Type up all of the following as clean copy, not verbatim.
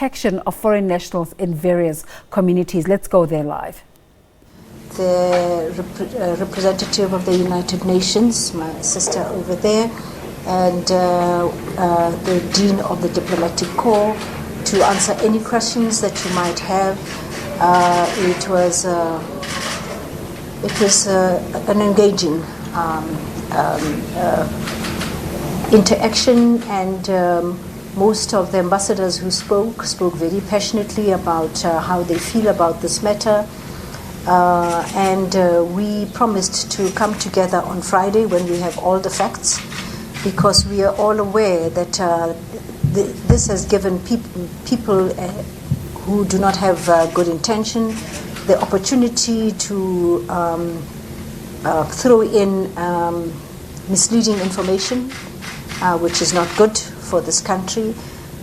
protection of foreign nationals in various communities. Let's go there live. The representative of the United Nations, my sister over there, and the Dean of the Diplomatic Corps to answer any questions that you might have. It was an engaging interaction, and most of the ambassadors who spoke very passionately about how they feel about this matter. And we promised to come together on Friday when we have all the facts, because we are all aware that this has given people who do not have good intention the opportunity to throw in misleading information, which is not good for this country,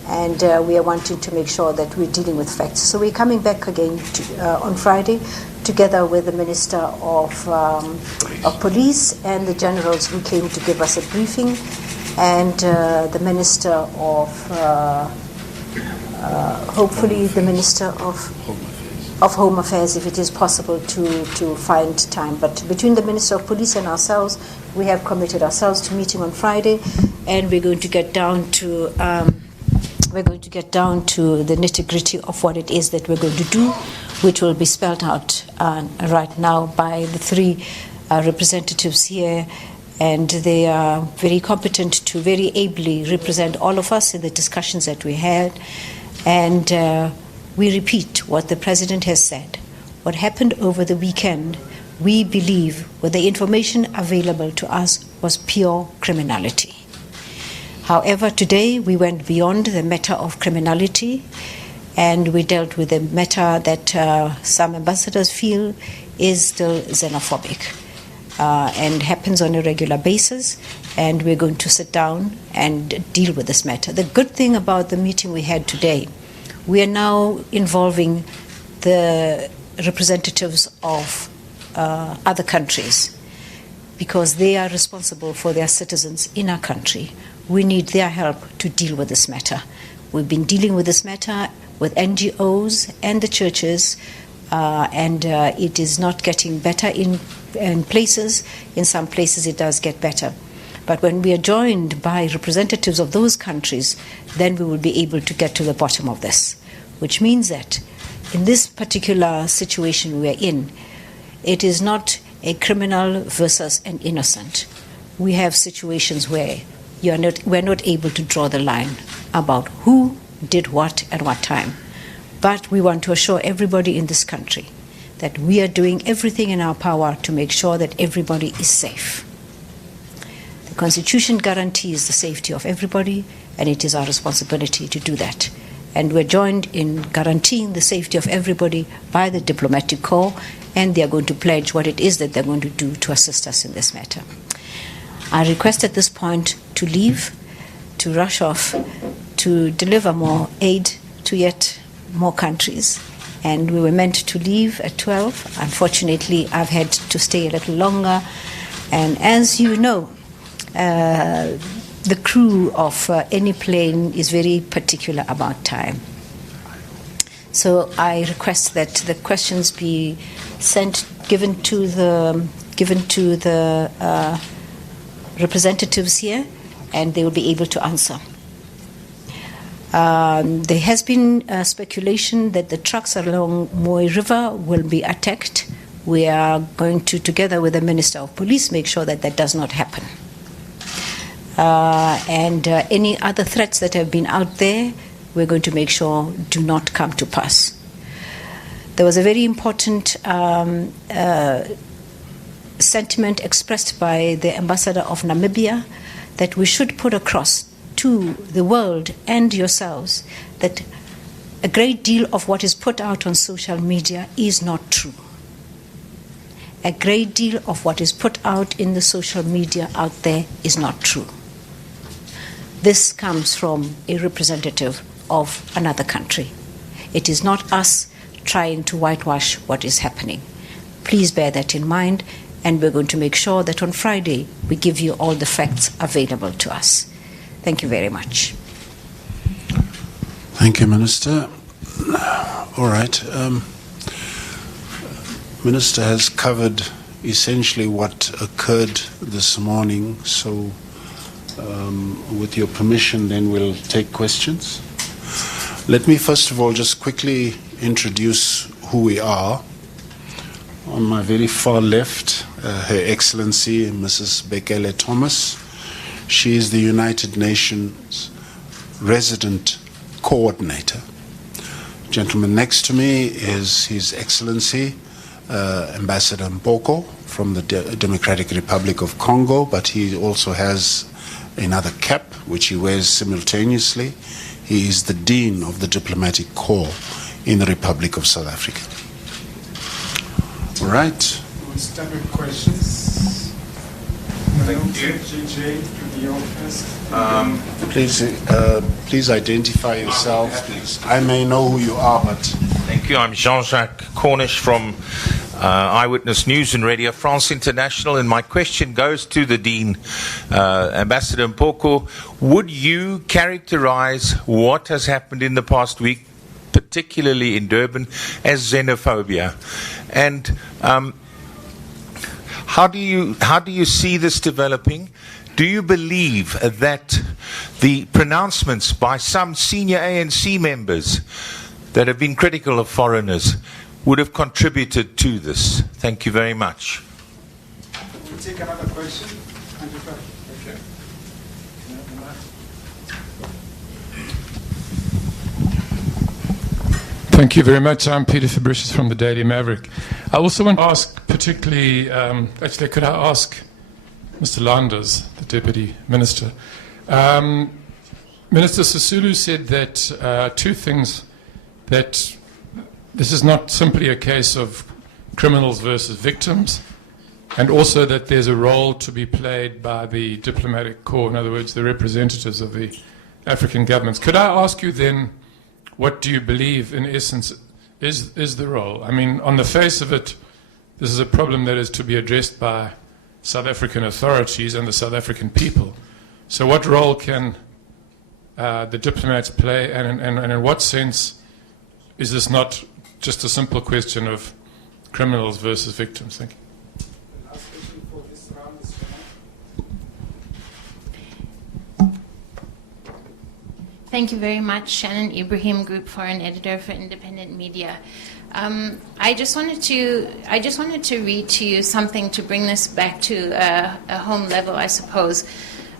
and we are wanting to make sure that we're dealing with facts. So we're coming back again on Friday, together with the Minister of Police and the generals who came to give us a briefing, and the Minister of, hopefully the Minister of Home Affairs, if it is possible to find time. But between the Minister of Police and ourselves, we have committed ourselves to meeting on Friday, and we're going to get down to the nitty-gritty of what it is that we're going to do, which will be spelled out right now by the three representatives here, and they are very competent to very ably represent all of us in the discussions that we had. And we repeat what the President has said. What happened over the weekend, we believe, with the information available to us, was pure criminality. However, today we went beyond the matter of criminality, and we dealt with a matter that some ambassadors feel is still xenophobic and happens on a regular basis, and we're going to sit down and deal with this matter. The good thing about the meeting we had today, we are now involving the representatives of other countries, because they are responsible for their citizens in our country. We need their help to deal with this matter. We've been dealing with this matter with NGOs and the churches, and it is not getting better in places. In some places it does get better. But when we are joined by representatives of those countries, then we will be able to get to the bottom of this, which means that in this particular situation we are in, it is not a criminal versus an innocent. We have situations where we're not able to draw the line about who did what at what time. But we want to assure everybody in this country that we are doing everything in our power to make sure that everybody is safe. The Constitution guarantees the safety of everybody, and it is our responsibility to do that. And we're joined in guaranteeing the safety of everybody by the Diplomatic Corps, and they are going to pledge what it is that they're going to do to assist us in this matter. I request at this point to leave, to rush off, to deliver more aid to yet more countries. And we were meant to leave at 12. Unfortunately, I've had to stay a little longer. And as you know, the crew of any plane is very particular about time. So I request that the questions be given to the representatives here, and they will be able to answer. There has been speculation that the trucks along Moy River will be attacked. We are going to, together with the Minister of Police, make sure that that does not happen. And any other threats that have been out there, we're going to make sure do not come to pass. There was a very important sentiment expressed by the Ambassador of Namibia that we should put across to the world and yourselves that a great deal of what is put out on social media is not true. A great deal of what is put out in the social media out there is not true. This comes from a representative of another country. It is not us trying to whitewash what is happening. Please bear that in mind, and we're going to make sure that on Friday we give you all the facts available to us. Thank you very much. Thank you, Minister. All right. Minister has covered essentially what occurred this morning, so with your permission, then we'll take questions. Let me first of all just quickly introduce who we are. On my very far left, Her Excellency Mrs. Bheki Cele. She is the United Nations Resident Coordinator. Gentleman next to me is His Excellency Ambassador Mpoko from the Democratic Republic of Congo, but he also has another cap which he wears simultaneously. He is the Dean of the Diplomatic Corps in the Republic of South Africa. All right. We'll start with questions. Thank you. JJ to the office. Please identify yourself, please. I may know who you are, but... Thank you. I'm Jean-Jacques Cornish from Eyewitness News and Radio France International, and my question goes to the Dean, Ambassador Mpoko. Would you characterize what has happened in the past week, particularly in Durban, as xenophobia? And how do you see this developing? Do you believe that the pronouncements by some senior ANC members that have been critical of foreigners would have contributed to this? Thank you very much. We'll take another question. Okay. Thank you very much. I'm Peter Fabricius from the Daily Maverick. I also want to ask particularly, actually, could I ask Mr. Landers, the Deputy Minister. Minister Sisulu said that two things, that this is not simply a case of criminals versus victims, and also that there's a role to be played by the diplomatic corps, in other words, the representatives of the African governments. Could I ask you then, what do you believe, in essence, is the role? I mean, on the face of it, this is a problem that is to be addressed by South African authorities and the South African people. So what role can the diplomats play, and in what sense is this not just a simple question of criminals versus victims? Thank you. The last question for this round is Thank you very much. Shannon Ibrahim, Group Foreign Editor for Independent Media. I just wanted to read to you something to bring this back to a home level, I suppose.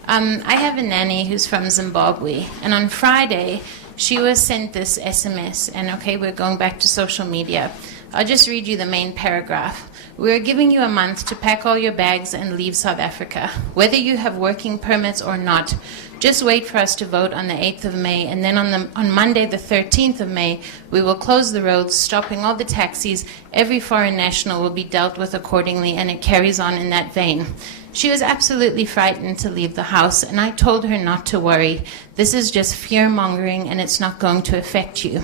I have a nanny who's from Zimbabwe, and on Friday she was sent this SMS, and okay, we're going back to social media. I'll just read you the main paragraph. We're giving you a month to pack all your bags and leave South Africa. Whether you have working permits or not, just wait for us to vote on the 8th of May, and then on Monday, the 13th of May, we will close the roads, stopping all the taxis. Every foreign national will be dealt with accordingly, and it carries on in that vein. She was absolutely frightened to leave the house, and I told her not to worry. This is just fear-mongering, and it's not going to affect you.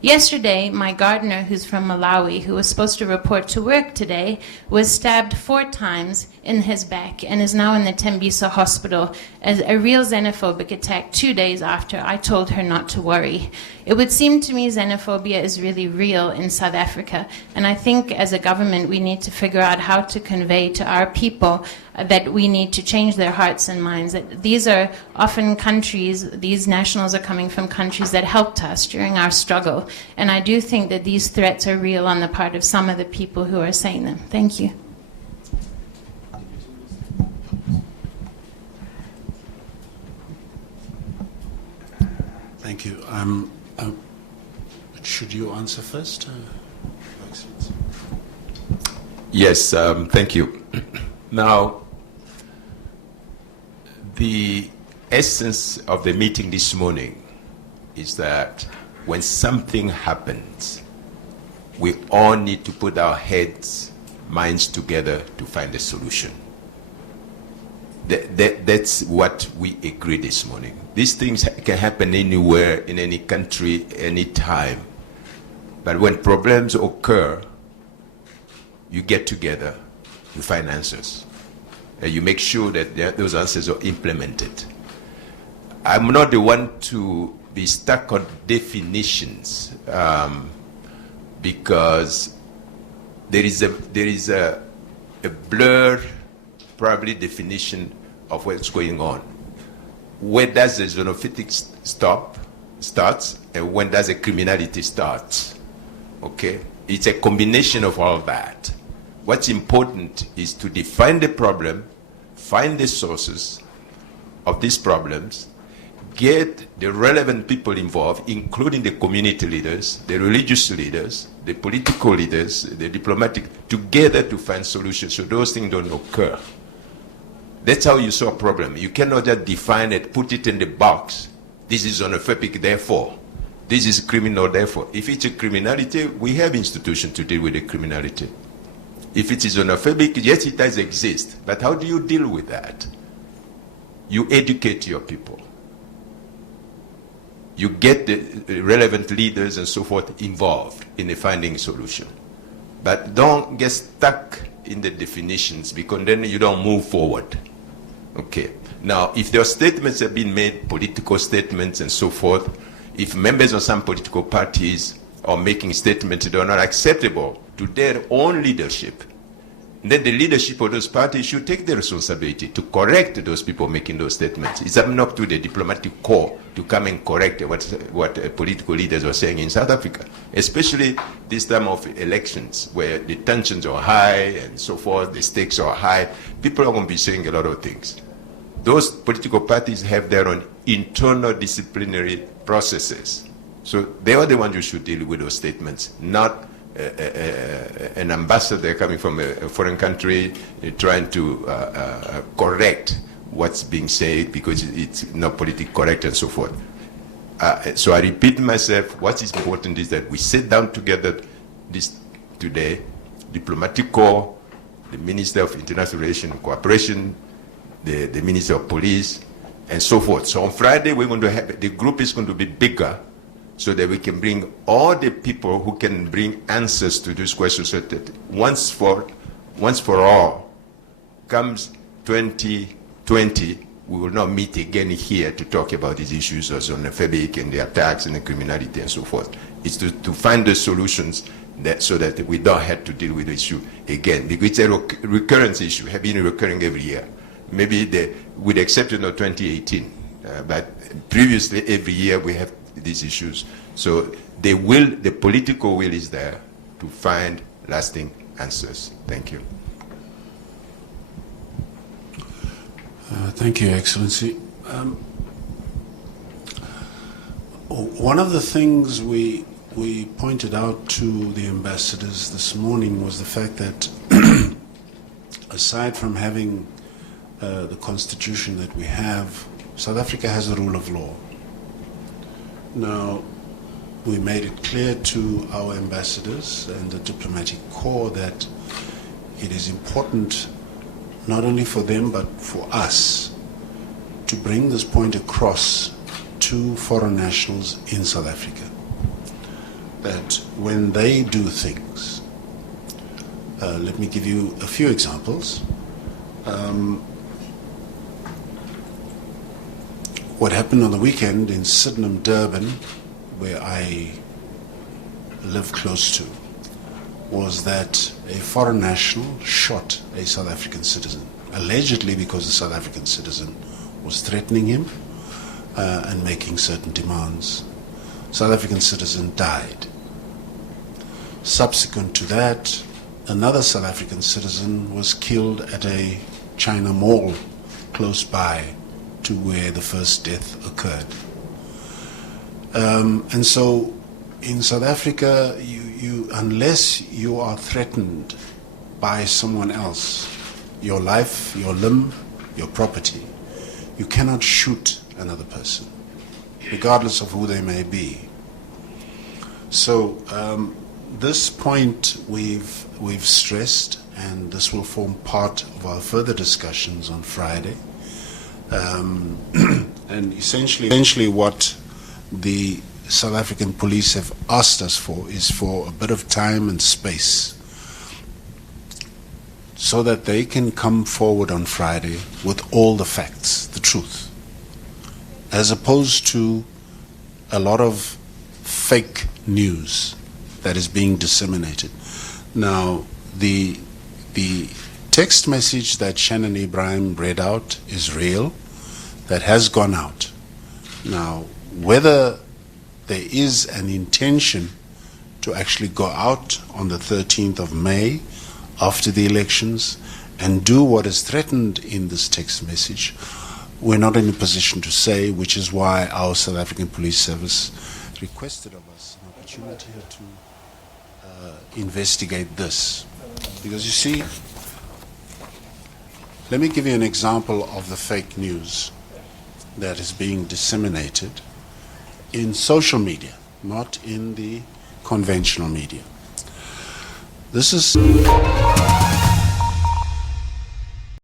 Yesterday, my gardener, who's from Malawi, who was supposed to report to work today, was stabbed 4 times in his back and is now in the Tembisa hospital as a real xenophobic attack 2 days after I told her not to worry. It would seem to me xenophobia is really real in South Africa, and I think as a government we need to figure out how to convey to our people that we need to change their hearts and minds, that these are often countries, these nationals are coming from countries that helped us during our struggle, and I do think that these threats are real on the part of some of the people who are saying them. Thank you. Thank you. Should you answer first? Yes, thank you. Now, the essence of the meeting this morning is that when something happens, we all need to put our heads, minds together to find a solution. That's what we agree this morning. These things can happen anywhere, in any country, any time. But when problems occur, you get together, you find answers, and you make sure that those answers are implemented. I'm not the one to be stuck on definitions because there is a blurred, probably, definition of what's going on. Where does the xenophobic starts, and when does the criminality start? Okay, it's a combination of all that. What's important is to define the problem, find the sources of these problems, get the relevant people involved, including the community leaders, the religious leaders, the political leaders, the diplomatic, together to find solutions so those things don't occur. That's how you solve a problem. You cannot just define it, put it in the box. This is xenophobic, therefore. This is criminal, therefore. If it's a criminality, we have institutions to deal with the criminality. If it is xenophobic, yes, it does exist. But how do you deal with that? You educate your people. You get the relevant leaders and so forth involved in the finding a solution. But don't get stuck in the definitions, because then you don't move forward. Okay. Now, if there are statements have been made, political statements and so forth, if members of some political parties are making statements that are not acceptable to their own leadership, then the leadership of those parties should take the responsibility to correct those people making those statements. It's up to the diplomatic corps to come and correct what political leaders are saying in South Africa, especially this time of elections where the tensions are high and so forth, the stakes are high. People are going to be saying a lot of things. Those political parties have their own internal disciplinary processes. So they are the ones who should deal with those statements, not an ambassador coming from a foreign country trying to correct what's being said because it's not politically correct and so forth. So I repeat myself, what is important is that we sit down together today, diplomatic corps, the Minister of International Relations and Cooperation, the Minister of Police, and so forth. So on Friday, we're going to have, the group is going to be bigger, so that we can bring all the people who can bring answers to these questions, so that once for all, comes 2020, we will not meet again here to talk about these issues of xenophobic and the attacks and the criminality and so forth. It's to find the solutions so that we don't have to deal with the issue again, because it's a recurrence issue, have been recurring every year. Maybe with the exception of 2018, but previously every year we have these issues. So the political will is there to find lasting answers. Thank you. Thank you, Excellency. One of the things we pointed out to the ambassadors this morning was the fact that aside from having the constitution that we have, South Africa has the rule of law. Now, we made it clear to our ambassadors and the diplomatic corps that it is important not only for them but for us to bring this point across to foreign nationals in South Africa, that when they do things, let me give you a few examples. What happened on the weekend in Sydenham, Durban, where I live close to, was that a foreign national shot a South African citizen, allegedly because the South African citizen was threatening him and making certain demands. South African citizen died. Subsequent to that, another South African citizen was killed at a China mall close by to where the first death occurred. And so in South Africa, you unless you are threatened by someone else, your life, your limb, your property, you cannot shoot another person, regardless of who they may be. So this point we've stressed, and this will form part of our further discussions on Friday. And essentially what the South African police have asked us for is for a bit of time and space so that they can come forward on Friday with all the facts, the truth, as opposed to a lot of fake news that is being disseminated. Now, the text message that Shannon Ibrahim read out is real, that has gone out. Now, whether there is an intention to actually go out on the 13th of May after the elections and do what is threatened in this text message, we're not in a position to say, which is why our South African Police Service requested of us an opportunity to investigate this. Because you see, let me give you an example of the fake news that is being disseminated in social media, not in the conventional media. This is